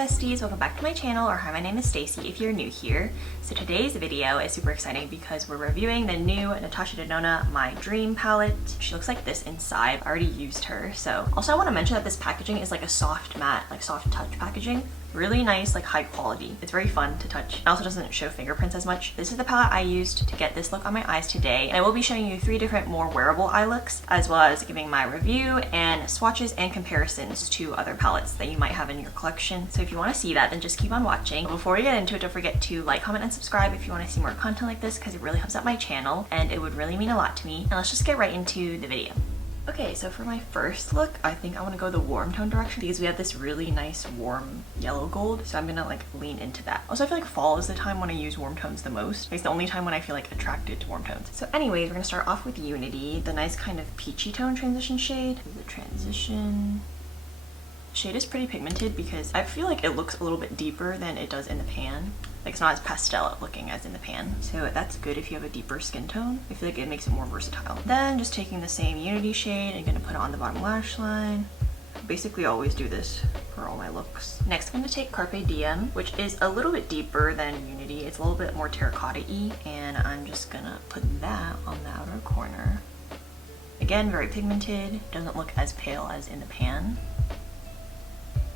besties, welcome back to my channel, or hi, my name is Stacy if you're new here. So today's video is super exciting because we're reviewing the new NATASHA DENONA My Dream palette. She looks like this inside. I already used her. So also I want to mention that this packaging is like a soft matte, like soft touch packaging. Really nice, like high quality. It's very fun to touch. It also doesn't show fingerprints as much. This is the palette I used to get this look on my eyes today. And I will be showing you 3 different more wearable eye looks, as well as giving my review and swatches and comparisons to other palettes that you might have in your collection. So if you want to see that, then just keep on watching. But before we get into it, don't forget to like, comment, and subscribe if you want to see more content like this, because it really helps out my channel and it would really mean a lot to me. And let's just get right into the video. Okay, so for my first look, I think I want to go the warm tone direction because we have this really nice warm yellow gold, so I'm gonna like lean into that. Also, I feel like fall is the time when I use warm tones the most. It's the only time when I feel like attracted to warm tones. So anyways, we're gonna start off with Unity, the nice kind of peachy tone transition shade. The transition shade is pretty pigmented because I feel like it looks a little bit deeper than it does in the pan. Like, it's not as pastel looking as in the pan. So that's good if you have a deeper skin tone. I feel like it makes it more versatile. Then just taking the same Unity shade and gonna put it on the bottom lash line. Basically always do this for all my looks. Next I'm gonna take Carpe Diem, which is a little bit deeper than Unity. It's a little bit more terracotta-y, and I'm just gonna put that on the outer corner. Again, very pigmented, doesn't look as pale as in the pan.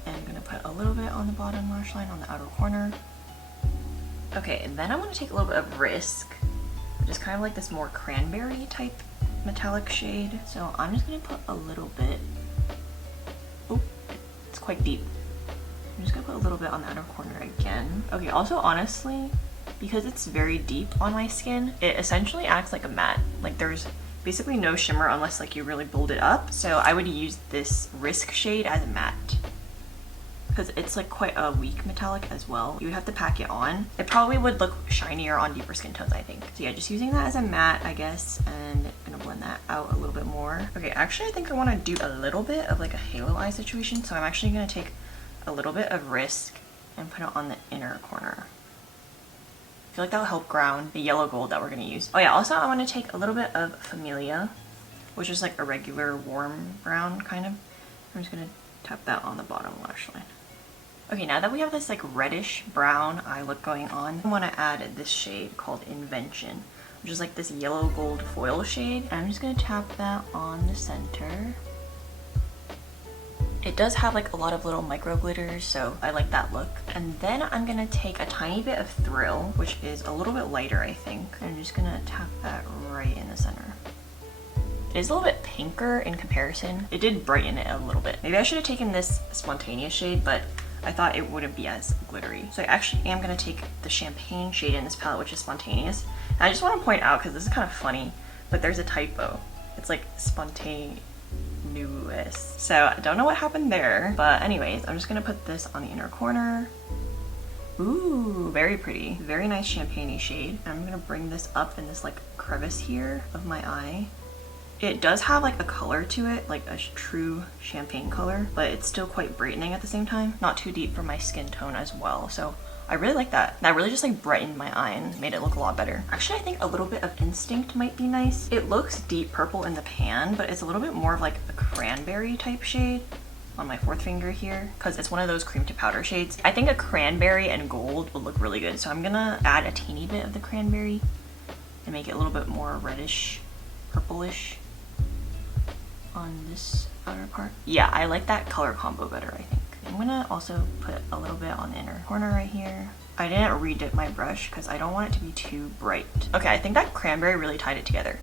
And I'm gonna put a little bit on the bottom lash line on the outer corner. Okay, and then I want to take a little bit of Risk, which is kind of like this more cranberry type metallic shade. So I'm just going to put a little bit. Oh, it's quite deep. I'm just going to put a little bit on the outer corner again. Okay, also honestly, because it's very deep on my skin, it essentially acts like a matte. Like, there's basically no shimmer unless like you really build it up. So I would use this Risk shade as a matte, because it's like quite a weak metallic as well. You would have to pack it on. It probably would look shinier on deeper skin tones, I think. So yeah, just using that as a matte, I guess, and I'm gonna blend that out a little bit more. Okay, actually I think I want to do a little bit of like a halo eye situation, so I'm actually gonna take a little bit of Risk and put it on the inner corner. I feel like that'll help ground the yellow gold that we're gonna use. Oh yeah, also I want to take a little bit of Familia, which is like a regular warm brown kind of. I'm just gonna tap that on the bottom lash line. Okay, now that we have this like reddish brown eye look going on, I want to add this shade called Invention, which is like this yellow gold foil shade. And I'm just going to tap that on the center. It does have like a lot of little micro glitters, so I like that look. And then I'm going to take a tiny bit of Thrill, which is a little bit lighter, I think. I'm just going to tap that right in the center. It is a little bit pinker in comparison. It did brighten it a little bit. Maybe I should have taken this Spontaneous shade, but I thought it wouldn't be as glittery. So I actually am going to take the Champagne shade in this palette, which is Spontaneous. And I just want to point out, because this is kind of funny, but there's a typo. It's like Spontaneous. So I don't know what happened there. But anyways, I'm just going to put this on the inner corner. Ooh, very pretty. Very nice Champagne shade. And I'm going to bring this up in this like crevice here of my eye. It does have like a color to it, like a true champagne color, but it's still quite brightening at the same time. Not too deep for my skin tone as well. So I really like that. That really just like brightened my eye and made it look a lot better. Actually, I think a little bit of Instinct might be nice. It looks deep purple in the pan, but it's a little bit more of like a cranberry type shade on my 4th finger here, because it's one of those cream to powder shades. I think a cranberry and gold would look really good. So I'm gonna add a teeny bit of the cranberry and make it a little bit more reddish, purplish on this outer part. Yeah, I like that color combo better, I think. I'm gonna also put a little bit on the inner corner right here. I didn't redip my brush because I don't want it to be too bright. Okay, I think that cranberry really tied it together.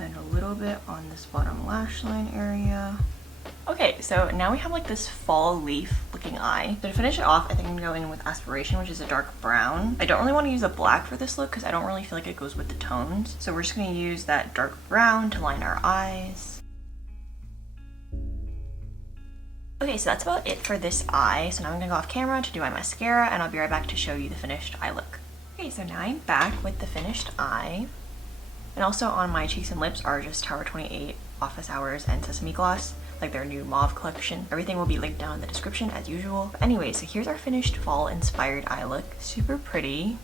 And a little bit on this bottom lash line area. Okay, so now we have like this fall leaf looking eye. So to finish it off, I think I'm gonna go in with Aspiration, which is a dark brown. I don't really want to use a black for this look because I don't really feel like it goes with the tones. So we're just gonna use that dark brown to line our eyes. Okay, so that's about it for this eye. So now I'm gonna go off camera to do my mascara, and I'll be right back to show you the finished eye look. Okay, so now I'm back with the finished eye. And also on my cheeks and lips are just Tower 28 Office Hours and Sesame gloss, like their new mauve collection. Everything will be linked down in the description as usual. But anyway, so here's our finished fall inspired eye look. Super pretty.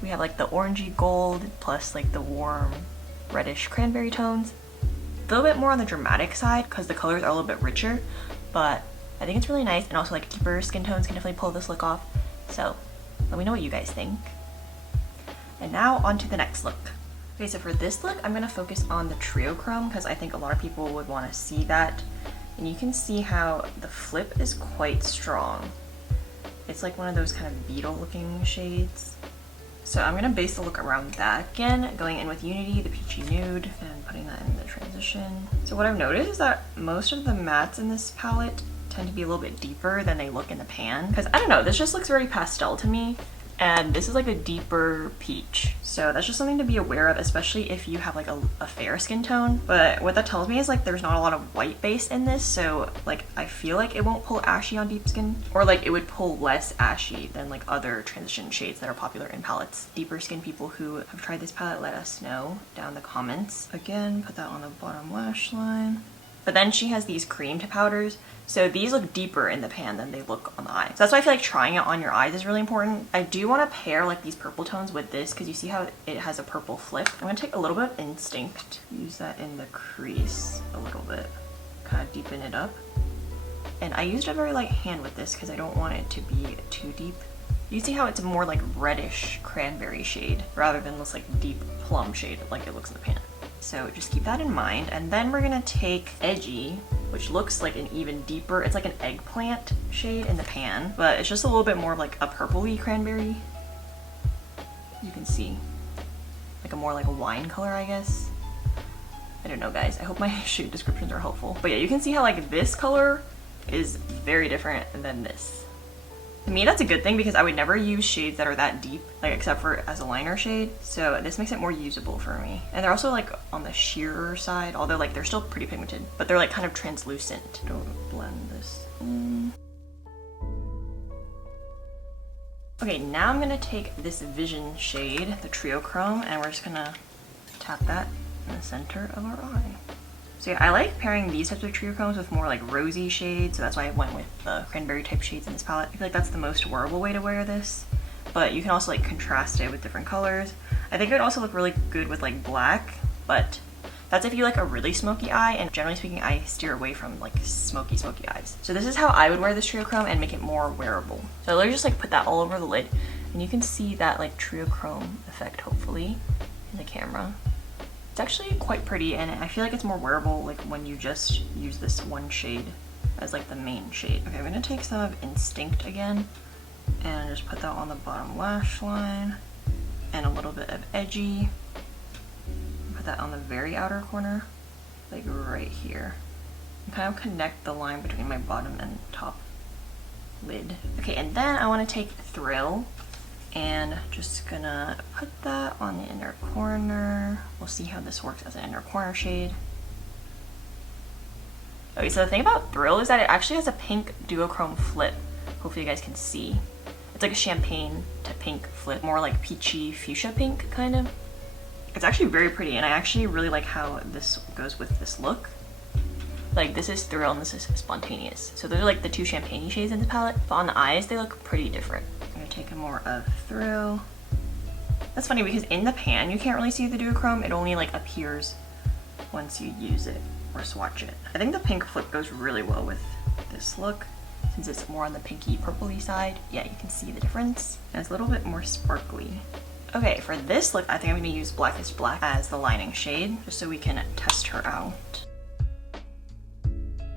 We have like the orangey gold plus like the warm reddish cranberry tones. A little bit more on the dramatic side because the colors are a little bit richer, but I think it's really nice, and also like deeper skin tones can definitely pull this look off. So let me know what you guys think. And now on to the next look. Okay, so for this look, I'm gonna focus on the trio chrome because I think a lot of people would want to see that. And you can see how the flip is quite strong. It's like one of those kind of beetle looking shades. So I'm gonna base the look around that. Again, going in with Unity, the peachy nude, and putting that in the transition. So what I've noticed is that most of the mattes in this palette tend to be a little bit deeper than they look in the pan. Because I don't know, this just looks very pastel to me. And this is like a deeper peach. So that's just something to be aware of, especially if you have like a fair skin tone. But what that tells me is like there's not a lot of white base in this, so like I feel like it won't pull ashy on deep skin, or like it would pull less ashy than like other transition shades that are popular in palettes. Deeper skin people who have tried this palette, let us know down in the comments. Again, put that on the bottom lash line. But then she has these cream to powders. So these look deeper in the pan than they look on the eye. So that's why I feel like trying it on your eyes is really important. I do want to pair like these purple tones with this because you see how it has a purple flip. I'm going to take a little bit of Instinct, use that in the crease a little bit, kind of deepen it up. And I used a very light hand with this because I don't want it to be too deep. You see how it's a more like reddish cranberry shade rather than this like deep plum shade like it looks in the pan. So just keep that in mind. And then we're gonna take Edgy, which looks like an even deeper, it's like an eggplant shade in the pan, but it's just a little bit more of like a purpley cranberry. You can see like a more like a wine color, I guess. I don't know, guys. I hope my shade descriptions are helpful. But yeah, you can see how like this color is very different than this. To me, that's a good thing because I would never use shades that are that deep, like except for as a liner shade. So this makes it more usable for me. And they're also like on the sheerer side, although like they're still pretty pigmented, but they're like kind of translucent. Don't blend this in. Okay, now I'm gonna take this Vision shade, the Trio Chrome, and we're just gonna tap that in the center of our eye. So yeah, I like pairing these types of trio chromes with more like rosy shades, so that's why I went with the cranberry type shades in this palette. I feel like that's the most wearable way to wear this, but you can also like contrast it with different colors. I think it would also look really good with like black, but that's if you like a really smoky eye, and generally speaking, I steer away from like smoky eyes. So this is how I would wear this trio chrome and make it more wearable. So I literally just like put that all over the lid, and you can see that like trio chrome effect hopefully in the camera. It's actually quite pretty, and I feel like it's more wearable like when you just use this one shade as like the main shade. Okay, I'm gonna take some of Instinct again and just put that on the bottom lash line, and a little bit of Edgy. Put that on the very outer corner, like right here. And kind of connect the line between my bottom and top lid. Okay, and then I want to take Thrill, and just gonna put that on the inner corner. We'll see how this works as an inner corner shade. Okay, so the thing about Thrill is that it actually has a pink duochrome flip. Hopefully you guys can see. It's like a champagne to pink flip, more like peachy fuchsia pink kind of. It's actually very pretty, and I actually really like how this goes with this look. Like this is Thrill and this is Spontaneous. So those are like the two champagne shades in the palette, but on the eyes they look pretty different. I'm gonna take more of Thrill. That's funny because in the pan you can't really see the duochrome, it only like appears once you use it or swatch it. I think the pink flip goes really well with this look since it's more on the pinky purpley side. Yeah, you can see the difference, and it's a little bit more sparkly. Okay, for this look I think I'm gonna use Blackest Black as the lining shade just so we can test her out.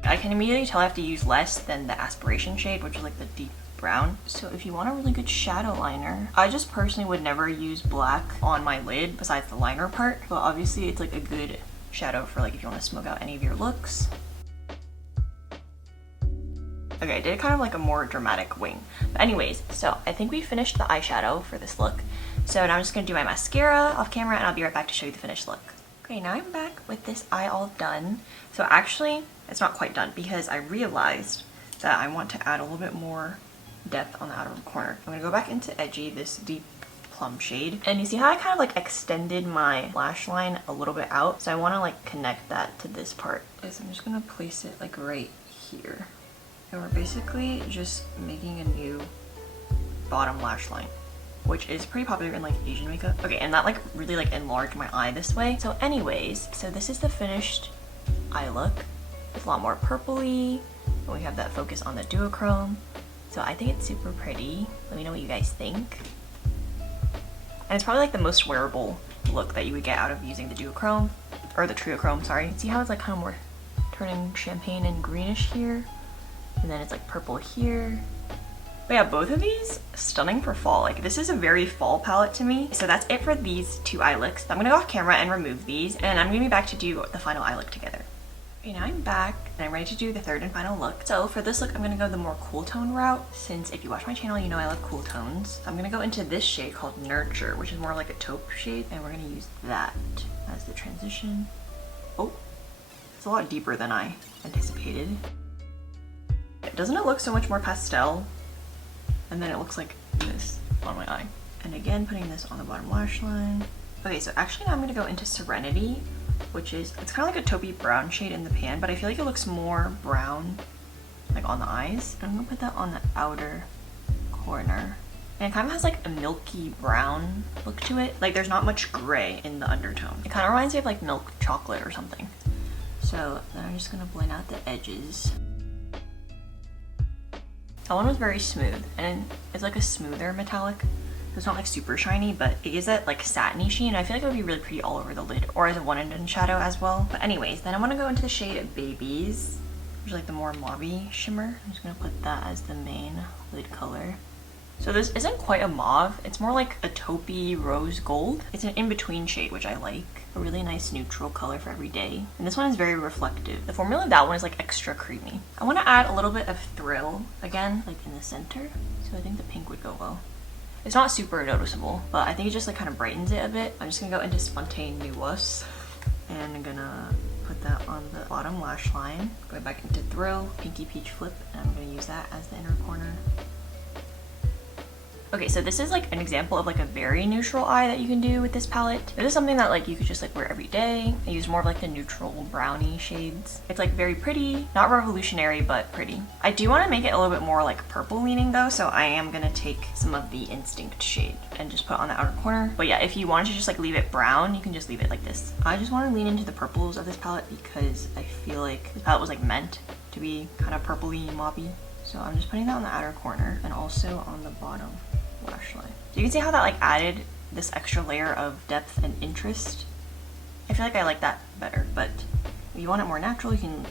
I can immediately tell I have to use less than the Aspiration shade, which is like the deep brown. So if you want a really good shadow liner, I just personally would never use black on my lid besides the liner part, but obviously it's like a good shadow for like if you want to smoke out any of your looks. Okay, I did kind of like a more dramatic wing. But anyways, so I think we finished the eyeshadow for this look. So now I'm just gonna do my mascara off camera and I'll be right back to show you the finished look. Okay, now I'm back with this eye all done. So actually, it's not quite done because I realized that I want to add a little bit more depth on the outer corner. I'm gonna go back into Edgy, this deep plum shade. And you see how I kind of like extended my lash line a little bit out? So I wanna like connect that to this part. So I'm just gonna place it like right here. And we're basically just making a new bottom lash line, which is pretty popular in like Asian makeup. Okay, and that like really like enlarged my eye this way. So anyways, so this is the finished eye look. It's a lot more purpley And we have that focus on the duochrome. So I think it's super pretty. Let me know what you guys think. And it's probably like the most wearable look that you would get out of using the duochrome, or the triochrome, sorry. See how it's like kind of more turning champagne and greenish here, and then it's like purple here. But yeah, both of these stunning for fall. Like this is a very fall palette to me. So that's it for these two eye looks. I'm gonna go off camera and remove these, and I'm gonna be back to do the final eye look together. Okay, now I'm back and I'm ready to do the third and final look. So for this look, I'm gonna go the more cool tone route, since if you watch my channel, you know I love cool tones. I'm gonna go into this shade called Nurture, which is more like a taupe shade, and we're gonna use that as the transition. Oh, it's a lot deeper than I anticipated. Doesn't it look so much more pastel? And then it looks like this on my eye. And again, putting this on the bottom lash line. Okay, so actually now I'm gonna go into Serenity, which is, it's kind of like a taupey brown shade in the pan, but I feel like it looks more brown like on the eyes. I'm gonna put that on the outer corner. And it kind of has like a milky brown look to it. Like there's not much gray in the undertone. It kind of reminds me of like milk chocolate or something. So then I'm just gonna blend out the edges. That one was very smooth, and it's like a smoother metallic. It's not like super shiny, but it gives that like satiny sheen. I feel like it would be really pretty all over the lid, or as a one and done shadow as well. But anyways, then I want to go into the shade Babies, which is like the more mauve-y shimmer. I'm just gonna put that as the main lid color. So this isn't quite a mauve, it's more like a taupey rose gold. It's an in-between shade, which I like. A really nice neutral color for every day. And this one is very reflective. The formula of that one is like extra creamy. I want to add a little bit of Thrill again, like in the center. So I think the pink would go well. It's not super noticeable, but I think it just like kind of brightens it a bit. I'm just gonna go into Spontaneous, and I'm gonna put that on the bottom lash line. Going back into Thrill, Pinky Peach Flip, and I'm gonna use that as the inner corner. Okay, so this is like an example of like a very neutral eye that you can do with this palette. This is something that like you could just like wear every day. I use more of like the neutral brownie shades. It's like very pretty, not revolutionary, but pretty. I do want to make it a little bit more like purple leaning though, so I am gonna take some of the Instinct shade and just put on the outer corner. But yeah, if you wanted to just like leave it brown, you can just leave it like this. I just want to lean into the purples of this palette because I feel like this palette was like meant to be kind of purpley mauvey. So I'm just putting that on the outer corner and also on the bottom lash line. So you can see how that like added this extra layer of depth and interest. I feel like I like that better, but if you want it more natural, you can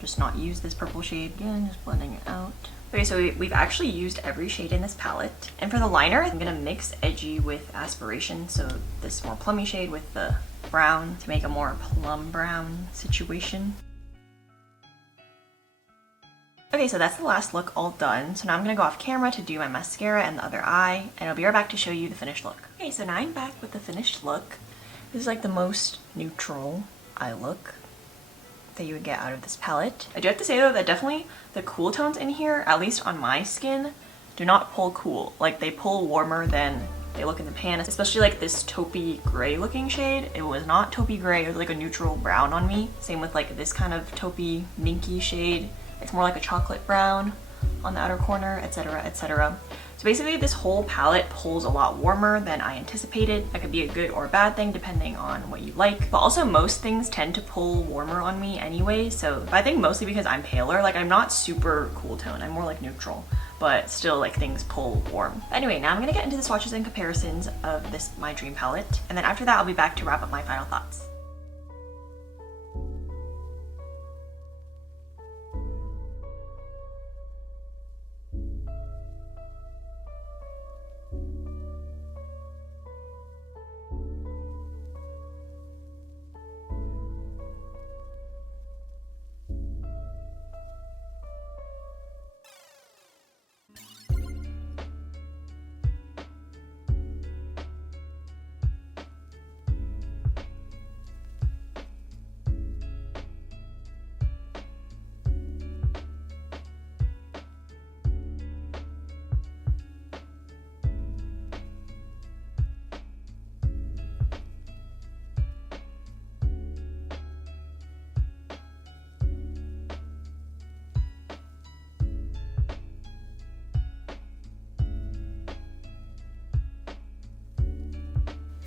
just not use this purple shade. Again, just blending it out. Okay, so we've actually used every shade in this palette. And for the liner, I'm gonna mix Edgy with Aspiration. So this more plummy shade with the brown to make a more plum brown situation. Okay, so that's the last look all done. So now I'm gonna go off camera to do my mascara and the other eye, and I'll be right back to show you the finished look. Okay, so now I'm back with the finished look. This is like the most neutral eye look that you would get out of this palette. I do have to say though that definitely the cool tones in here, at least on my skin, do not pull cool. Like they pull warmer than they look in the pan, especially like this taupey gray looking shade. It was not taupey gray, it was like a neutral brown on me. Same with like this kind of taupey minky shade. It's more like a chocolate brown on the outer corner, etc, etc. So basically this whole palette pulls a lot warmer than I anticipated. That could be a good or bad thing depending on what you like. But also most things tend to pull warmer on me anyway. So I think mostly because I'm paler. Like I'm not super cool tone, I'm more like neutral. But still like things pull warm. Anyway, now I'm gonna get into the swatches and comparisons of this My Dream palette. And then after that I'll be back to wrap up my final thoughts.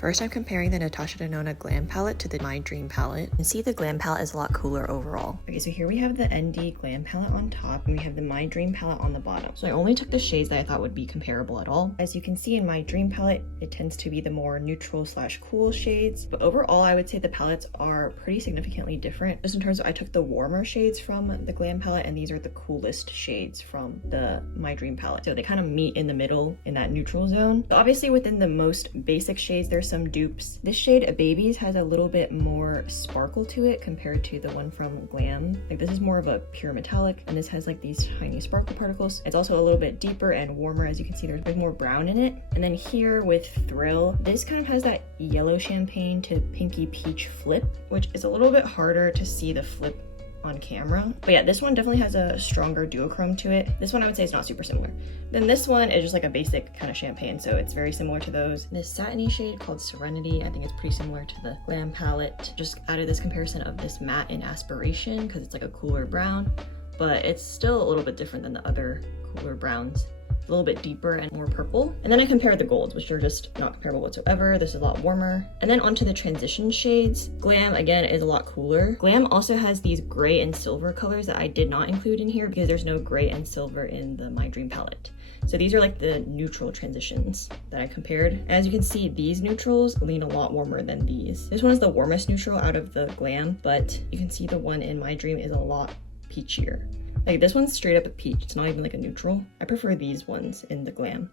First, I'm comparing the NATASHA DENONA Glam palette to the My Dream palette, and see the Glam palette is a lot cooler overall. Okay, so here we have the ND Glam palette on top, and we have the My Dream palette on the bottom. So I only took the shades that I thought would be comparable at all. As you can see in My Dream palette, it tends to be the more neutral slash cool shades, but overall I would say the palettes are pretty significantly different. Just in terms of, I took the warmer shades from the Glam palette, and these are the coolest shades from the My Dream palette. So they kind of meet in the middle in that neutral zone. So obviously within the most basic shades, there's some dupes. This shade, Babies, has a little bit more sparkle to it compared to the one from Glam. Like this is more of a pure metallic, and this has like these tiny sparkle particles. It's also a little bit deeper and warmer. As you can see, there's more brown in it. And then here with Thrill, this kind of has that yellow champagne to pinky peach flip, which is a little bit harder to see the flip on camera. But yeah, this one definitely has a stronger duochrome to it. This one I would say is not super similar. Then this one is just like a basic kind of champagne, so it's very similar to those. This satiny shade called Serenity, I think it's pretty similar to the Glam palette. Just added this comparison of this matte in Aspiration because it's like a cooler brown, but it's still a little bit different than the other cooler browns. A little bit deeper and more purple. And then I compared the golds, which are just not comparable whatsoever. This is a lot warmer. And then onto the transition shades. Glam, again, is a lot cooler. Glam also has these gray and silver colors that I did not include in here because there's no gray and silver in the My Dream palette. So these are like the neutral transitions that I compared. As you can see, these neutrals lean a lot warmer than these. This one is the warmest neutral out of the Glam, but you can see the one in My Dream is a lot peachier. Like this one's straight up a peach, it's not even like a neutral. I prefer these ones in the Glam.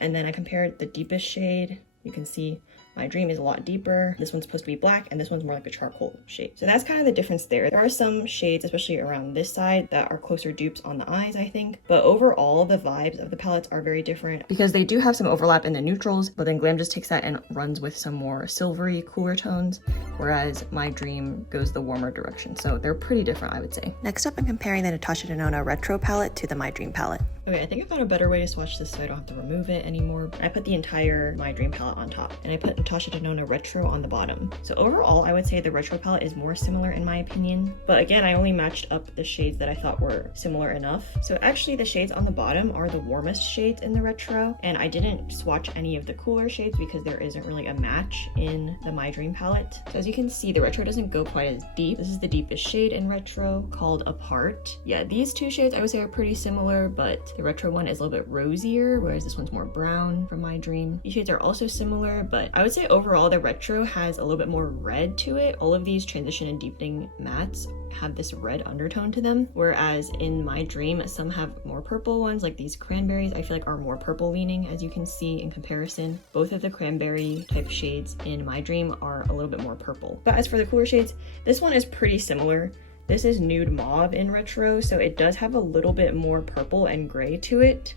And then I compared the deepest shade. You can see My Dream is a lot deeper. This one's supposed to be black, and this one's more like a charcoal shade. So that's kind of the difference there. There are some shades, especially around this side, that are closer dupes on the eyes, I think. But overall, the vibes of the palettes are very different because they do have some overlap in the neutrals, but then Glam just takes that and runs with some more silvery, cooler tones, whereas My Dream goes the warmer direction. So they're pretty different, I would say. Next up, I'm comparing the NATASHA DENONA Retro palette to the My Dream palette. Okay, I think I found a better way to swatch this so I don't have to remove it anymore. I put the entire My Dream palette on top, and I put NATASHA DENONA Retro on the bottom. So overall, I would say the Retro palette is more similar in my opinion. But again, I only matched up the shades that I thought were similar enough. So actually the shades on the bottom are the warmest shades in the Retro, and I didn't swatch any of the cooler shades because there isn't really a match in the My Dream palette. So as you can see, the Retro doesn't go quite as deep. This is the deepest shade in Retro, called Apart. Yeah, these two shades I would say are pretty similar, but the Retro one is a little bit rosier, whereas this one's more brown from My Dream. These shades are also similar, but I would say overall the Retro has a little bit more red to it. All of these transition and deepening mattes have this red undertone to them, whereas in My Dream some have more purple ones, like these cranberries I feel like are more purple leaning, as you can see in comparison. Both of the cranberry type shades in My Dream are a little bit more purple. But as for the cooler shades, this one is pretty similar. This is Nude Mauve in Retro, so it does have a little bit more purple and gray to it,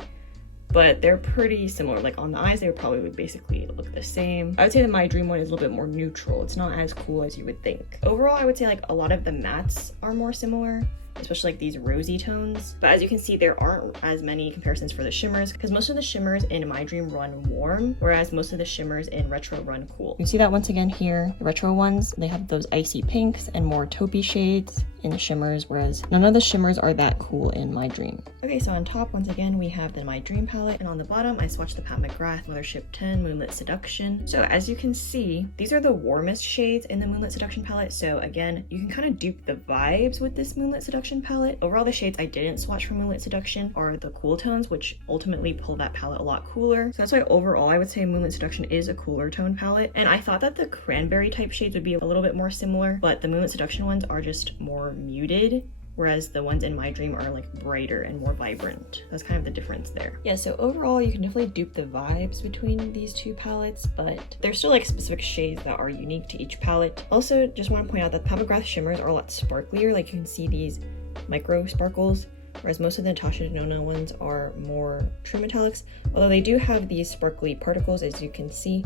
but they're pretty similar. Like on the eyes, they would probably basically look the same. I would say the My Dream one is a little bit more neutral. It's not as cool as you would think. Overall, I would say like a lot of the mattes are more similar, especially like these rosy tones. But as you can see, there aren't as many comparisons for the shimmers because most of the shimmers in My Dream run warm, whereas most of the shimmers in Retro run cool. You see that once again here. The Retro ones, they have those icy pinks and more taupey shades in the shimmers, whereas none of the shimmers are that cool in My Dream. Okay, so on top, once again, we have the My Dream palette, and on the bottom, I swatched the Pat McGrath Mothership 10 Moonlit Seduction. So as you can see, these are the warmest shades in the Moonlit Seduction palette, so again, you can kind of dupe the vibes with this Moonlit Seduction palette. Overall, the shades I didn't swatch from Moonlit Seduction are the cool tones, which ultimately pull that palette a lot cooler. So that's why overall, I would say Moonlit Seduction is a cooler tone palette, and I thought that the cranberry type shades would be a little bit more similar, but the Moonlit Seduction ones are just more muted, whereas the ones in My Dream are like brighter and more vibrant. That's kind of the difference there. Yeah, so overall you can definitely dupe the vibes between these two palettes, but there's still like specific shades that are unique to each palette. Also, just want to point out that Pat McGrath shimmers are a lot sparklier. Like you can see these micro sparkles, whereas most of the NATASHA DENONA ones are more true metallics, although they do have these sparkly particles, as you can see.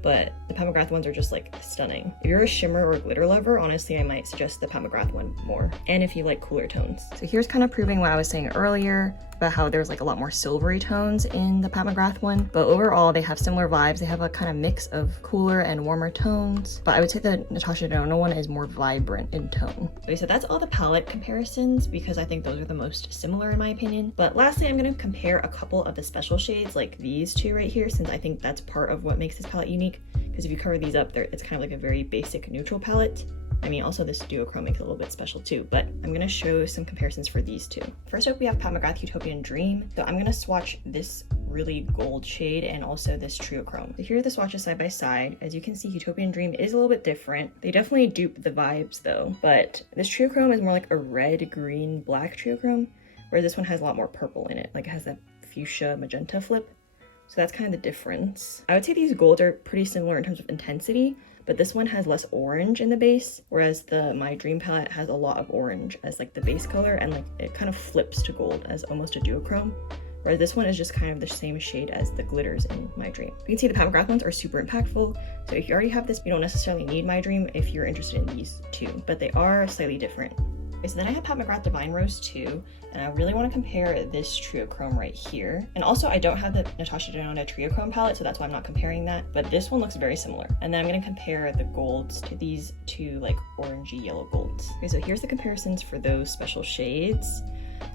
But the Pat McGrath ones are just like stunning. If you're a shimmer or glitter lover, honestly, I might suggest the Pat McGrath one more. And if you like cooler tones. So here's kind of proving what I was saying earlier about how there's like a lot more silvery tones in the Pat McGrath one. But overall, they have similar vibes. They have a kind of mix of cooler and warmer tones. But I would say the NATASHA DENONA one is more vibrant in tone. Okay, so that's all the palette comparisons because I think those are the most similar in my opinion. But lastly, I'm going to compare a couple of the special shades like these two right here, since I think that's part of what makes this palette unique. because if you cover these up, it's kind of like a very basic neutral palette. I mean, also this duochrome makes it a little bit special too, but I'm gonna show some comparisons for these two. First up, we have Pat McGrath Huetopian Dream. So I'm gonna swatch this really gold shade and also this triochrome. So here are the swatches side by side. As you can see, Huetopian Dream is a little bit different. They definitely dupe the vibes though, but this triochrome is more like a red, green, black triochrome, whereas this one has a lot more purple in it. Like it has that fuchsia magenta flip. So that's kind of the difference. I would say these golds are pretty similar in terms of intensity, but this one has less orange in the base, whereas the My Dream palette has a lot of orange as like the base color, and like it kind of flips to gold as almost a duochrome. Whereas this one is just kind of the same shade as the glitters in My Dream. You can see the Pat McGrath ones are super impactful. So if you already have this, you don't necessarily need My Dream if you're interested in these two, but they are slightly different. Okay, so then I have Pat McGrath Divine Rose 2, and I really want to compare this triochrome right here. And also I don't have the NATASHA DENONA triochrome palette, so that's why I'm not comparing that, but this one looks very similar. And then I'm going to compare the golds to these two like orangey yellow golds. Okay, so here's the comparisons for those special shades.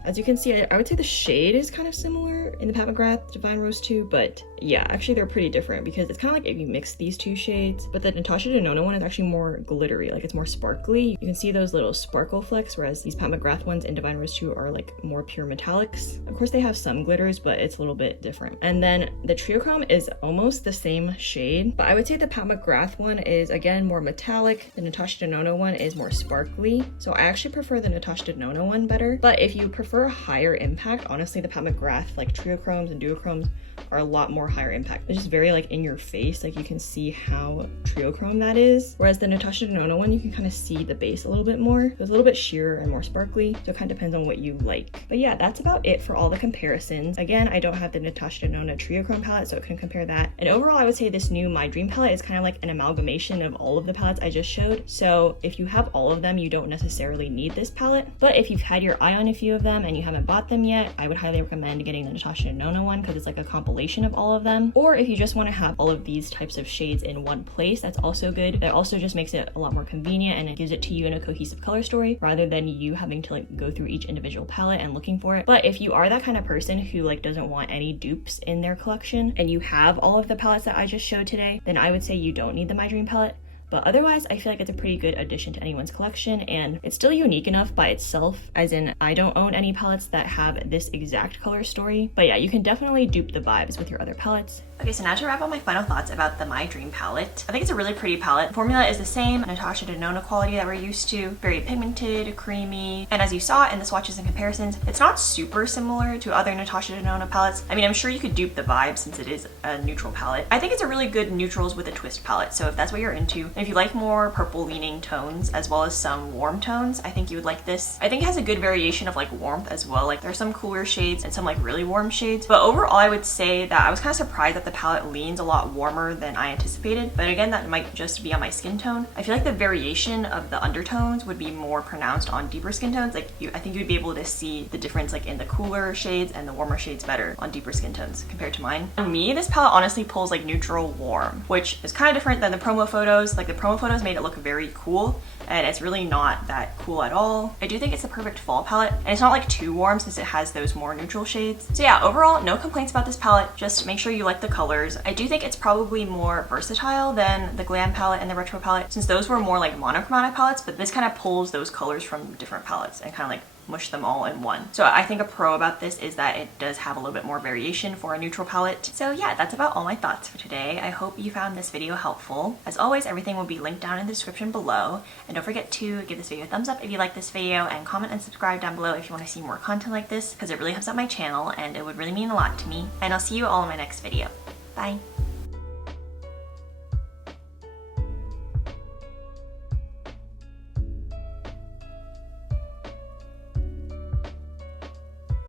As you can see, I would say the shade is kind of similar in the Pat McGrath Divine Rose 2, but yeah, actually they're pretty different because it's kind of like if you mix these two shades, but the NATASHA DENONA one is actually more glittery, like it's more sparkly. You can see those little sparkle flecks, whereas these Pat McGrath ones in Divine Rose 2 are like more pure metallics. Of course they have some glitters, but it's a little bit different. And then the triochrome is almost the same shade, but I would say the Pat McGrath one is again more metallic. The NATASHA DENONA one is more sparkly. So I actually prefer the NATASHA DENONA one better, but if you prefer a higher impact, honestly the Pat McGrath like triochromes and duochromes are a lot more higher impact. It's just very like in your face, like you can see how triochrome that is, whereas the NATASHA DENONA one you can kind of see the base a little bit more. So it's a little bit sheerer and more sparkly, so it kind of depends on what you like. But yeah, that's about it for all the comparisons. Again, I don't have the NATASHA DENONA triochrome palette, so I couldn't compare that. And overall I would say this new My Dream palette is kind of like an amalgamation of all of the palettes I just showed. So if you have all of them, you don't necessarily need this palette, but if you've had your eye on a few of them and you haven't bought them yet, I would highly recommend getting the NATASHA DENONA one because it's like a compilation of all of them. Or if you just want to have all of these types of shades in one place, that's also good. That also just makes it a lot more convenient and it gives it to you in a cohesive color story rather than you having to like go through each individual palette and looking for it. But if you are that kind of person who like doesn't want any dupes in their collection and you have all of the palettes that I just showed today, then I would say you don't need the My Dream palette. But otherwise, I feel like it's a pretty good addition to anyone's collection, and it's still unique enough by itself, as in I don't own any palettes that have this exact color story. But yeah, you can definitely dupe the vibes with your other palettes. Okay, so now to wrap up my final thoughts about the My Dream palette. I think it's a really pretty palette. The formula is the same, NATASHA DENONA quality that we're used to, very pigmented, creamy, and as you saw in the swatches and comparisons, it's not super similar to other NATASHA DENONA palettes. I mean, I'm sure you could dupe the vibe since it is a neutral palette. I think it's a really good neutrals with a twist palette, so if that's what you're into, and if you like more purple leaning tones as well as some warm tones, I think you would like this. I think it has a good variation of like warmth as well. Like there's some cooler shades and some like really warm shades, but overall I would say that I was kind of surprised that the palette leans a lot warmer than I anticipated, but again that might just be on my skin tone. I feel like the variation of the undertones would be more pronounced on deeper skin tones. Like I think you'd be able to see the difference like in the cooler shades and the warmer shades better on deeper skin tones compared to mine. On me, this palette honestly pulls like neutral warm, which is kind of different than the promo photos. Like the promo photos made it look very cool, and it's really not that cool at all. I do think it's the perfect fall palette, and it's not like too warm since it has those more neutral shades. So yeah, overall, no complaints about this palette. Just make sure you like the colors. I do think it's probably more versatile than the Glam palette and the Retro palette, since those were more like monochromatic palettes, but this kind of pulls those colors from different palettes and kind of like mush them all in one. So I think a pro about this is that it does have a little bit more variation for a neutral palette. So yeah, that's about all my thoughts for today. I hope you found this video helpful. As always, everything will be linked down in the description below. And don't forget to give this video a thumbs up if you like this video, and comment and subscribe down below if you want to see more content like this, because it really helps out my channel and it would really mean a lot to me. And I'll see you all in my next video. Bye!